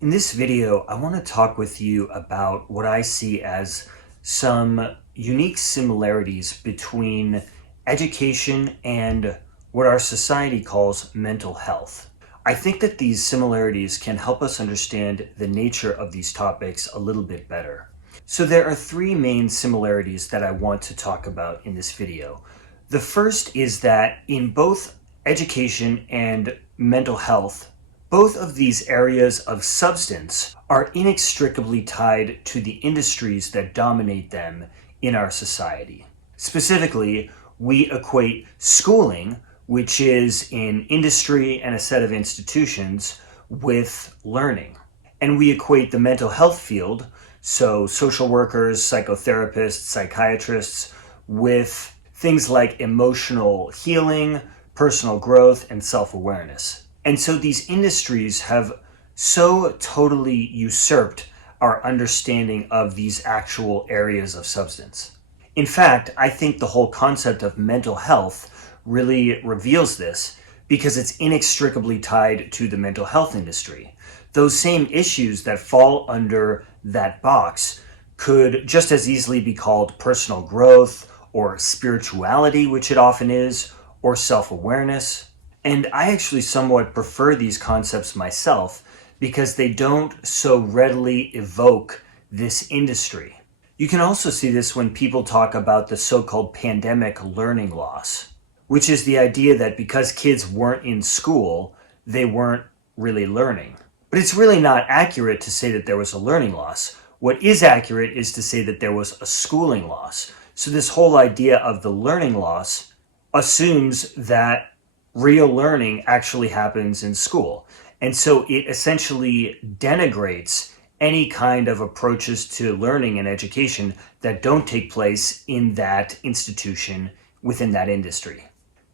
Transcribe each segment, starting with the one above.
In this video, I want to talk with you about what I see as some unique similarities between education and what our society calls mental health. I think that these similarities can help us understand the nature of these topics a little bit better. So there are three main similarities that I want to talk about in this video. The first is that in both education and mental health, both of these areas of substance are inextricably tied to the industries that dominate them in our society. Specifically, we equate schooling, which is an industry and a set of institutions, with learning. And we equate the mental health field, so social workers, psychotherapists, psychiatrists, with things like emotional healing, personal growth, and self-awareness. And so these industries have so totally usurped our understanding of these actual areas of substance. In fact, I think the whole concept of mental health really reveals this because it's inextricably tied to the mental health industry. Those same issues that fall under that box could just as easily be called personal growth or spirituality, which it often is, or self-awareness. And I actually somewhat prefer these concepts myself because they don't so readily evoke this industry. You can also see this when people talk about the so-called pandemic learning loss, which is the idea that because kids weren't in school, they weren't really learning. But it's really not accurate to say that there was a learning loss. What is accurate is to say that there was a schooling loss. So this whole idea of the learning loss assumes that real learning actually happens in school. And so it essentially denigrates any kind of approaches to learning and education that don't take place in that institution within that industry.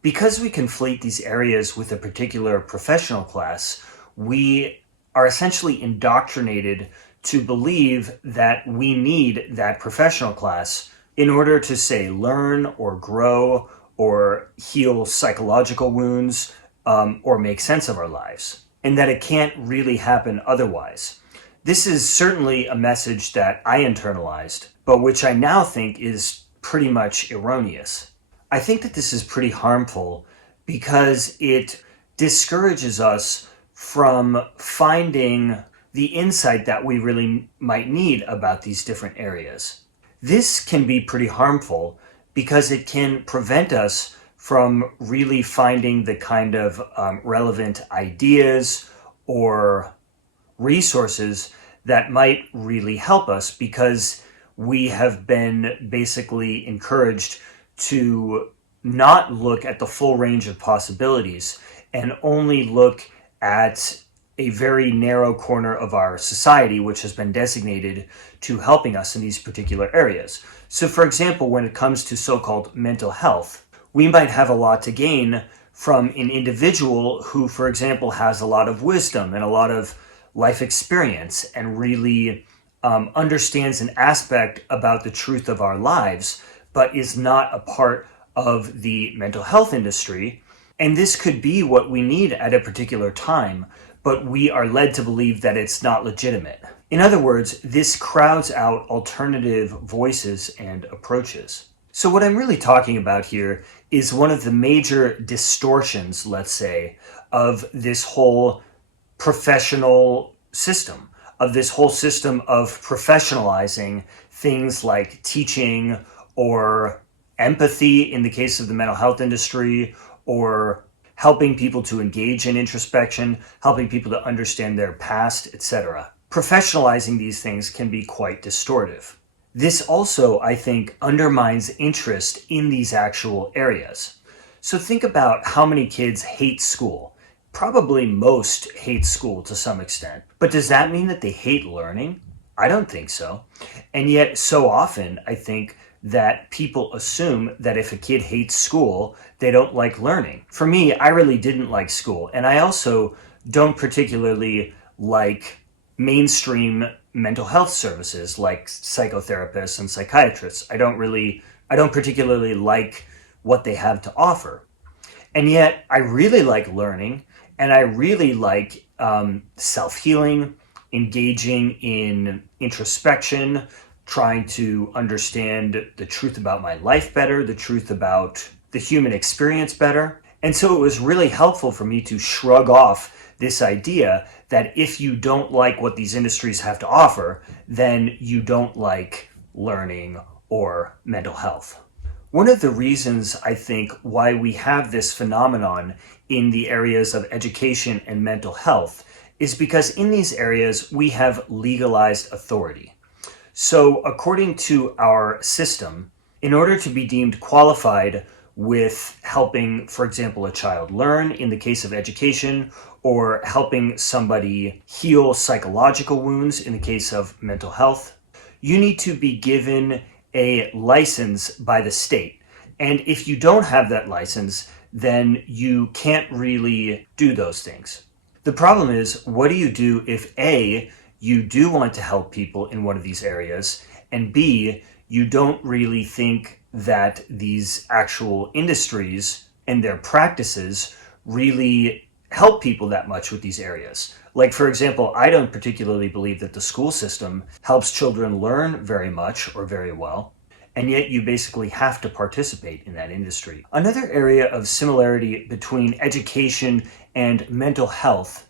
Because we conflate these areas with a particular professional class, we are essentially indoctrinated to believe that we need that professional class in order to, say, learn or grow or heal psychological wounds, or make sense of our lives, and that it can't really happen otherwise. This is certainly a message that I internalized, but which I now think is pretty much erroneous. I think that this is pretty harmful because it discourages us from finding the insight that we really might need about these different areas. This can be pretty harmful because it can prevent us from really finding the kind of relevant ideas or resources that might really help us, because we have been basically encouraged to not look at the full range of possibilities and only look at a very narrow corner of our society, which has been designated to helping us in these particular areas. So for example, when it comes to so-called mental health, we might have a lot to gain from an individual who, for example, has a lot of wisdom and a lot of life experience and really understands an aspect about the truth of our lives, but is not a part of the mental health industry. And this could be what we need at a particular time, but we are led to believe that it's not legitimate. In other words, this crowds out alternative voices and approaches. So what I'm really talking about here is one of the major distortions, let's say, of this whole professional system, of this whole system of professionalizing things like teaching or empathy in the case of the mental health industry, or helping people to engage in introspection, helping people to understand their past, etc. Professionalizing these things can be quite distortive. This also, I think, undermines interest in these actual areas. So think about how many kids hate school. Probably most hate school to some extent. But does that mean that they hate learning? I don't think so. And yet, so often, I think that people assume that if a kid hates school, they don't like learning. For me, I really didn't like school. And I also don't particularly like mainstream mental health services like psychotherapists and psychiatrists. I don't particularly like what they have to offer. And yet I really like learning, and I really like self-healing, engaging in introspection, trying to understand the truth about my life better, the truth about the human experience better. And so it was really helpful for me to shrug off this idea that if you don't like what these industries have to offer, then you don't like learning or mental health. One of the reasons I think why we have this phenomenon in the areas of education and mental health is because in these areas we have legalized authority. So according to our system, in order to be deemed qualified with helping, for example, a child learn in the case of education, or helping somebody heal psychological wounds in the case of mental health, you need to be given a license by the state. And if you don't have that license, then you can't really do those things. The problem is, what do you do if A, you do want to help people in one of these areas, and B, you don't really think that these actual industries and their practices really help people that much with these areas? Like, for example, I don't particularly believe that the school system helps children learn very much or very well, and yet you basically have to participate in that industry. Another area of similarity between education and mental health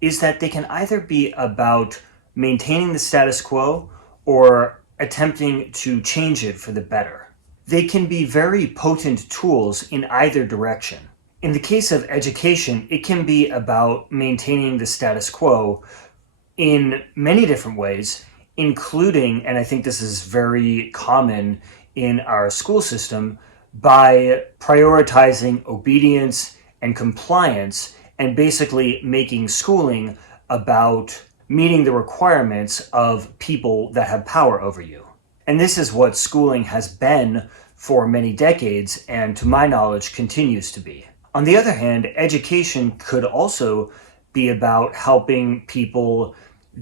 is that they can either be about maintaining the status quo or attempting to change it for the better. They can be very potent tools in either direction. In the case of education, it can be about maintaining the status quo in many different ways, including, and I think this is very common in our school system, by prioritizing obedience and compliance and basically making schooling about meeting the requirements of people that have power over you. And this is what schooling has been for many decades, and to my knowledge continues to be. On the other hand, education could also be about helping people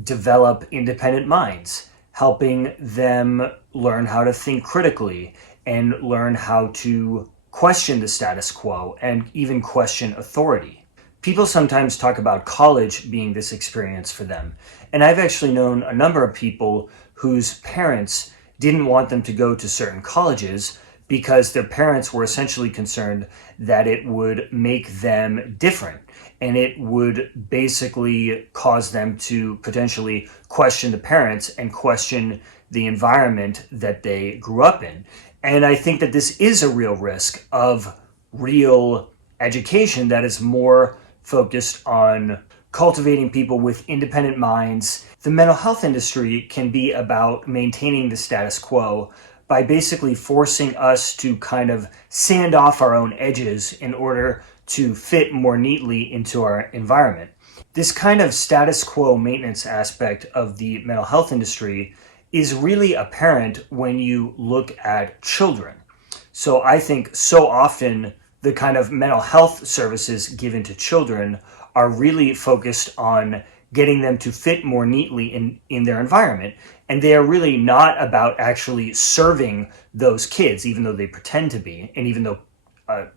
develop independent minds, helping them learn how to think critically and learn how to question the status quo and even question authority. People sometimes talk about college being this experience for them. And I've actually known a number of people whose parents didn't want them to go to certain colleges because their parents were essentially concerned that it would make them different and it would basically cause them to potentially question the parents and question the environment that they grew up in. And I think that this is a real risk of real education that is more focused on cultivating people with independent minds. The mental health industry can be about maintaining the status quo by basically forcing us to kind of sand off our own edges in order to fit more neatly into our environment. This kind of status quo maintenance aspect of the mental health industry is really apparent when you look at children. So I think so often the kind of mental health services given to children are really focused on getting them to fit more neatly in their environment. And they are really not about actually serving those kids, even though they pretend to be, and even though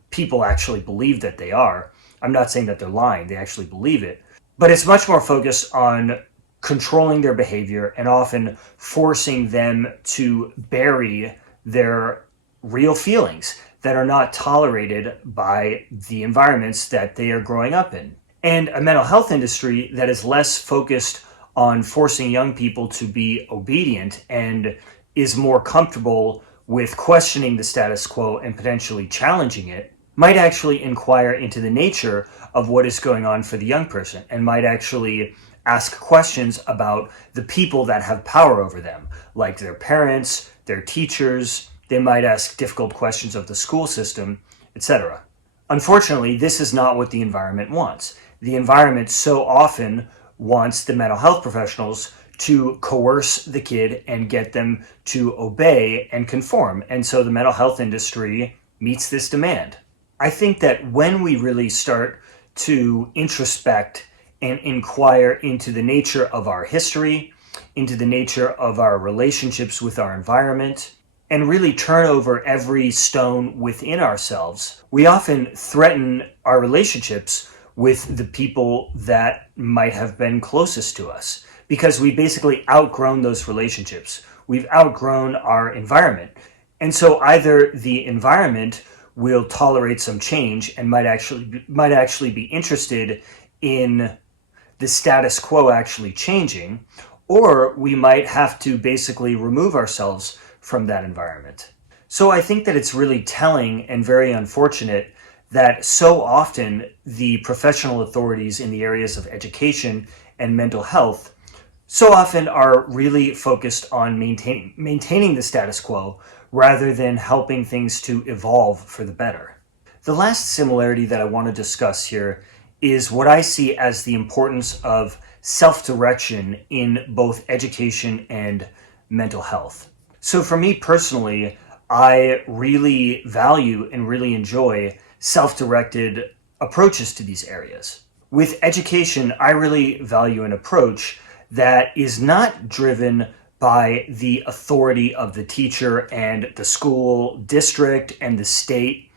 people actually believe that they are. I'm not saying that they're lying, they actually believe it. But it's much more focused on controlling their behavior and often forcing them to bury their real feelings that are not tolerated by the environments that they are growing up in. And a mental health industry that is less focused on forcing young people to be obedient and is more comfortable with questioning the status quo and potentially challenging it might actually inquire into the nature of what is going on for the young person and might actually ask questions about the people that have power over them, like their parents, their teachers. They might ask difficult questions of the school system, etc. Unfortunately, this is not what the environment wants. The environment so often wants the mental health professionals to coerce the kid and get them to obey and conform. And so the mental health industry meets this demand. I think that when we really start to introspect and inquire into the nature of our history, into the nature of our relationships with our environment, and really turn over every stone within ourselves, we often threaten our relationships with the people that might have been closest to us, because we basically outgrown those relationships. We've outgrown our environment. And so either the environment will tolerate some change and might actually be interested in the status quo actually changing, or we might have to basically remove ourselves from that environment. So I think that it's really telling and very unfortunate that so often the professional authorities in the areas of education and mental health so often are really focused on maintaining the status quo rather than helping things to evolve for the better. The last similarity that I want to discuss here is what I see as the importance of self-direction in both education and mental health. So for me personally, I really value and really enjoy self-directed approaches to these areas. With education, I really value an approach that is not driven by the authority of the teacher and the school district and the state,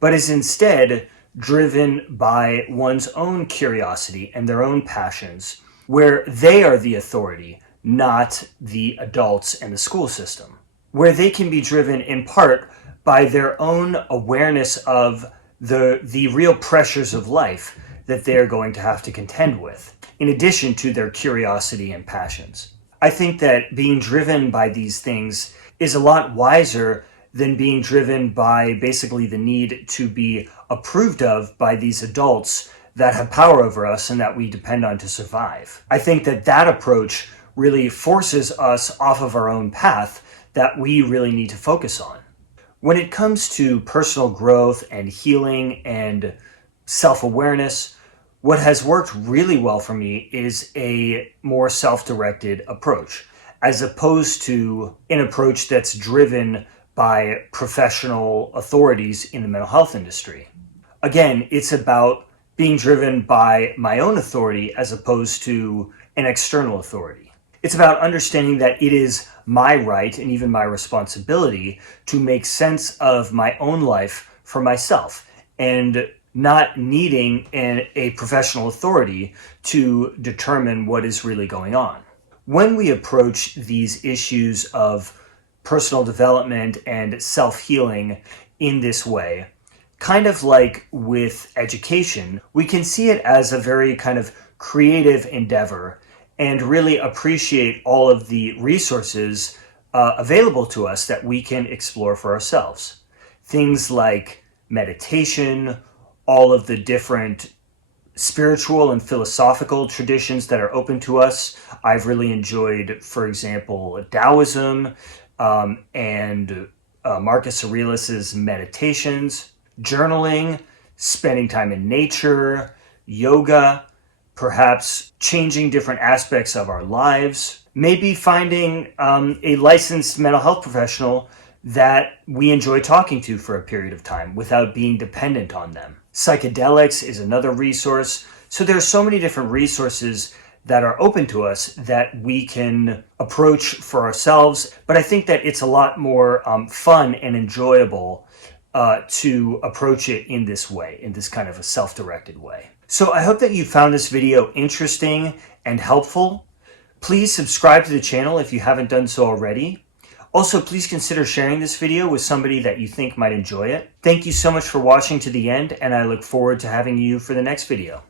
but is instead driven by one's own curiosity and their own passions, where they are the authority, not the adults and the school system, where they can be driven in part by their own awareness of the real pressures of life that they're going to have to contend with, in addition to their curiosity and passions. I think that being driven by these things is a lot wiser than being driven by basically the need to be approved of by these adults that have power over us and that we depend on to survive. I think that that approach really forces us off of our own path that we really need to focus on. When it comes to personal growth and healing and self-awareness, what has worked really well for me is a more self-directed approach, as opposed to an approach that's driven by professional authorities in the mental health industry. Again, it's about being driven by my own authority as opposed to an external authority. It's about understanding that it is my right and even my responsibility to make sense of my own life for myself, and not needing a professional authority to determine what is really going on. When we approach these issues of personal development and self-healing in this way, kind of like with education, we can see it as a very kind of creative endeavor and really appreciate all of the resources available to us that we can explore for ourselves. Things like meditation, all of the different spiritual and philosophical traditions that are open to us. I've really enjoyed, for example, Taoism and Marcus Aurelius's meditations, journaling, spending time in nature, yoga, perhaps changing different aspects of our lives, maybe finding a licensed mental health professional that we enjoy talking to for a period of time without being dependent on them. Psychedelics is another resource. So there are so many different resources that are open to us that we can approach for ourselves. But I think that it's a lot more fun and enjoyable to approach it in this way, in this kind of a self-directed way. So I hope that you found this video interesting and helpful. Please subscribe to the channel if you haven't done so already. Also, please consider sharing this video with somebody that you think might enjoy it. Thank you so much for watching to the end, and I look forward to having you for the next video.